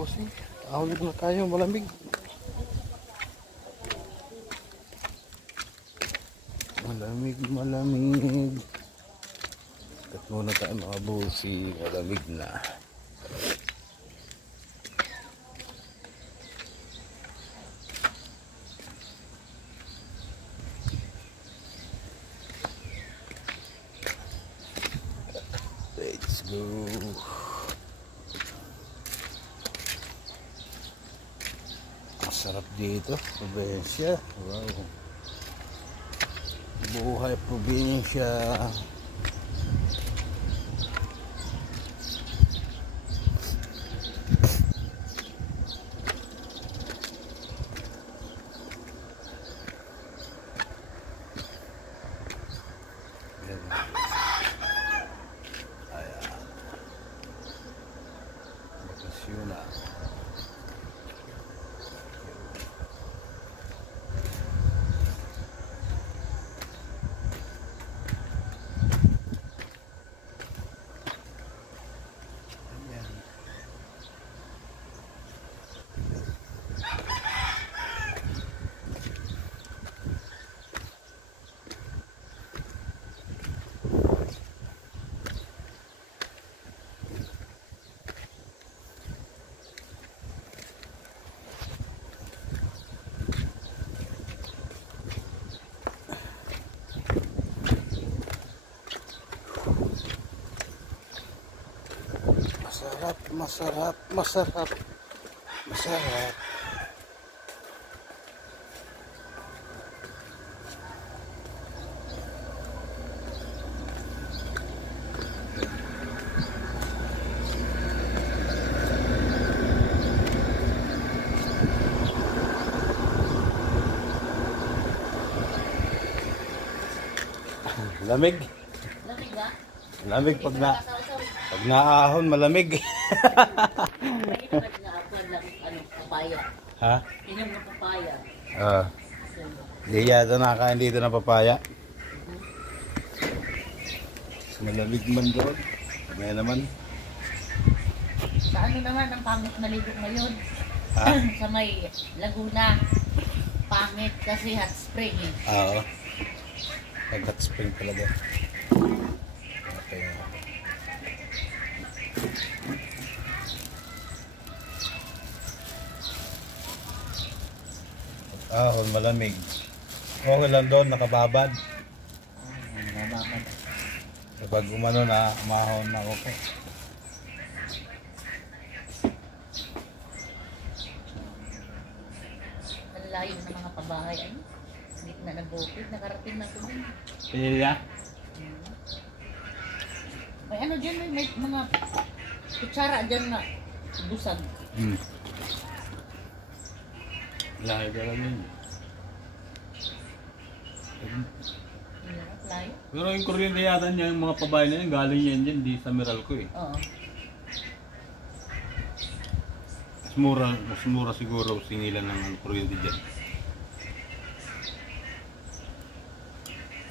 bossing. Ahon na tayo, malamig. Malamig. Kat muna tayo mga bossing. Malamig na. Let's go. Masarap dito, probinsya. Wow. Buhay probinsya. Masarap. Lamig. Lamig ba? Lamig pag naahon, malamig. Papaya. Ha? Inom ng papaya. Hindi yata nakakain dito ng papaya. Malamig man doon. Kaya naman. Sa ano naman ang pangit maligo ngayon? Ha? Sa may Laguna. Pangit kasi hot spring eh. Oo. Hot spring talaga. Okay. Ahon, malamig. Okay lang doon, nakababad. Nakababad. Kapag umano na, umahon na okay. Ang layo ng mga pabahay. Ay, hindi na nag-bukid. Nakarating na ko din. Pilya? May ano dyan, may mga kutsara dyan na busag. Lahat ka lang yun. Layo? Pero yung kuryente yata niya, yung mga pabahay na yun, galing yan dyan, di sa Meralco eh. Oo. Mas mura siguro singilan ng kuryente dyan.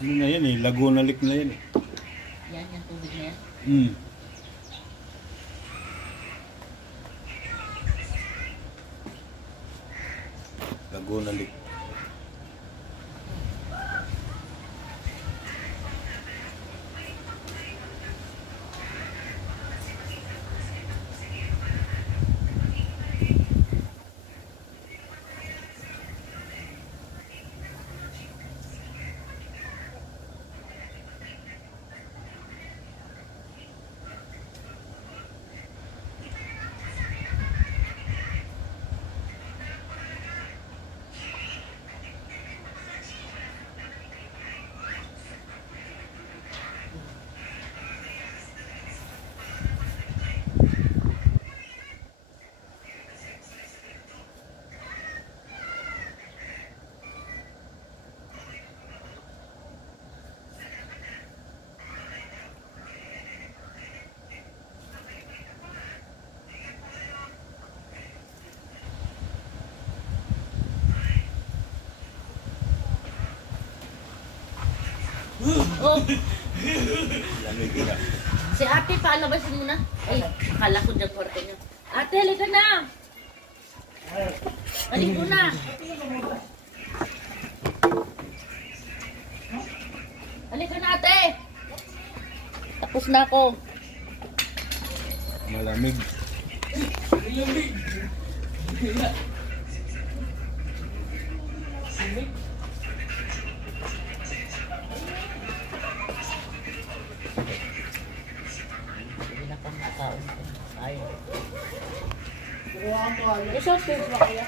Ano na yan eh, Laguna Lake na yan eh. Yan, yung tubig na yan. Laguna Lake. Oh, Lamig na. si ate, paalabasin mo na. Ay, akala ko dyan kwarto niya. Ate, halika na! Maligo na. Halika na ate. Tapos na ako. Malamig. Hindi na kang makaon. Ayaw. Isang stage ba kaya?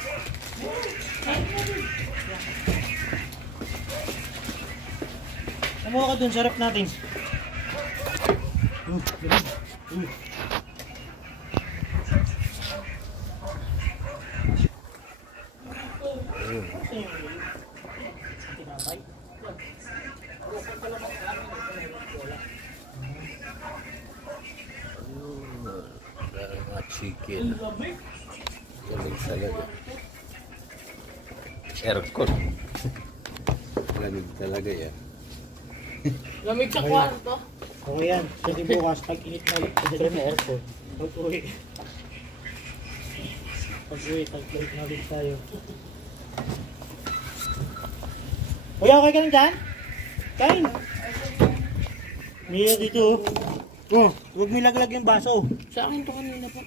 Kumuha ka dun, sarap natin. Mga chicken. Galing talaga. Aircon. Lamig talaga yan. Lamig sa kwarto. Oo yan, kasi bukas pag init na ulit, kasi may aircon. Pag-uwi. Pag-uwi, pag-uwi na ulit tayo. Kuya, okay ka lang dyan? Kain! Mia dito. Oh, huwag mo ilaglag yung baso. Sa akin to kanina po.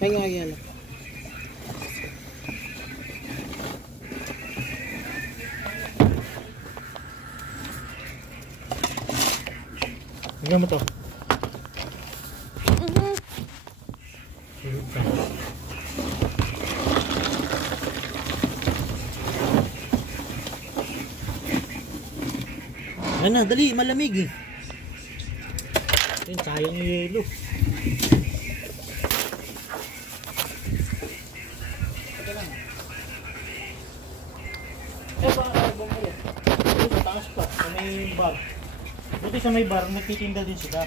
Ay nga yan. Tignan mo to. Ano, dali, malamig eh. Ayun, sayang yung yelo. Eh, baka bumaya. Ito sa taas pa, sa may bar. Buti sa may bar, nagtitinda din sila.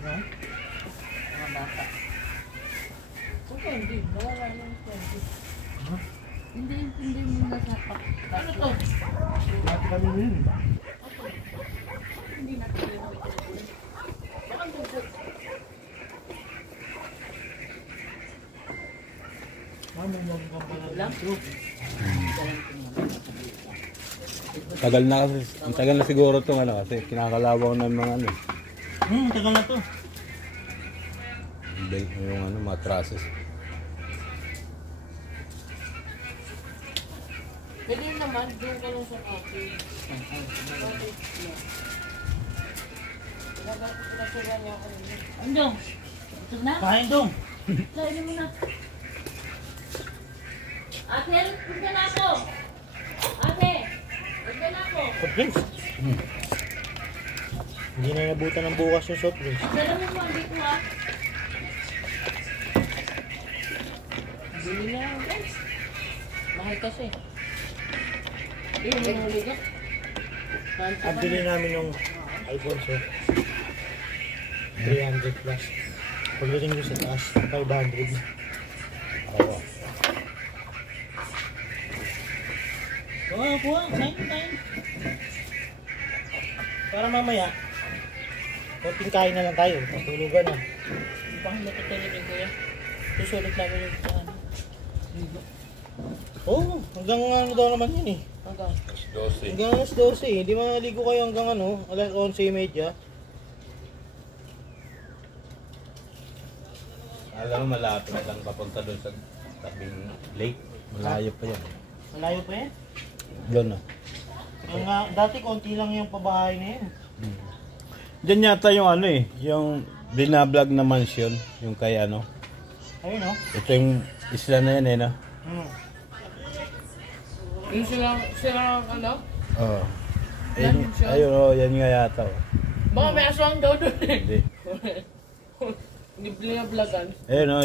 Ha? Mga bata. Okay, hindi. Nawala na yung candy. Hindi mo na sa Ano to? Bakit kami yun? Hindi natin yun. Baka dugo. Mami, magkang pala Lang? dito. Tagal na kasi. Ang tagal na siguro itong ano kasi kinakalabaw ng mga ano. Tagal na to. Yung ano, matraces. Pwede naman, doon ka lang sa akin. Pinasura niya ako niya. Andong. Ito na? Kain dong. Kainin mo na. Ate, punta na ako. Ate, punta na ako. Soft drinks. Hindi na nabutan ng bukas yung soft drinks. Salamin mo, dito ha. Bili na lang guys. Mahal kasi. Hindi mo nahuli ka. Abili namin yung iPhone so 300 plus. Pagdating ko sa taas, 500. Oo. Kuha, kain. Para mamaya, konting kain na lang tayo, tulugan na. Hindi pa kami matutulog yung kuya. Susulit namin yung ano. Oo, hanggang ano daw naman yun eh. Hanggang. 12. Hanggang alas 12 eh. Hindi maligo kayo hanggang ano, alas 11:30. Alam mo, malapit lang papunta doon sa tabing lake. Malayo pa yan. Malayo pa yan. Doon na. Yung, dati konti lang yung pabahay na yun. Diyan yata yung ano eh, yung binablog na mansion, yung kay ano. Ayun oh. Ito yung isla na yan eh, no? Yung silang ano? Oo. Mansion? Ayun, oh, yan nga yata. Oh. Baka may aswang daw doon eh. Hindi. Hindi binablagan. Ayun, oh,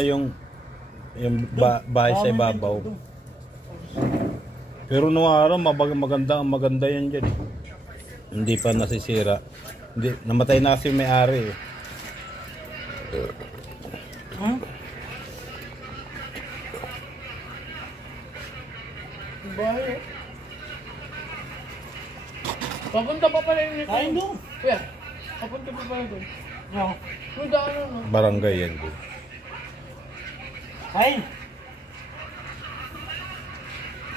yung bahay sa ibabaw. Pero nung araw, maganda yan dyan eh. Hindi pa nasisira. Hindi, namatay na kasi yung may-ari eh. Bahay eh. Papunta pa pala yung Kain dong. Kuya, Papunta pa ba doon? No. Yung daan no? Barangay yan doon. Kain.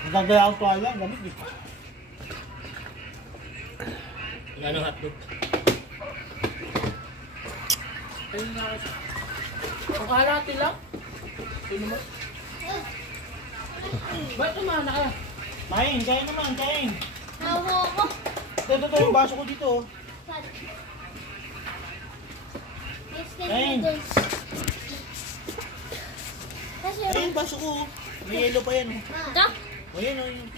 Nagagaya ang tuwala, gamit eh. Ano hotdog? Ayun na kasi. Ang kalahati lang? Sino mo? Ba't umana ka? Kain, kain naman, kain. Nawo ko. Ito, yung baso ko dito. Oh. Kain. Kasi Ayun, baso ko. Oh. May yellow pa yan. Oh. ito? Ayun, oh, yun.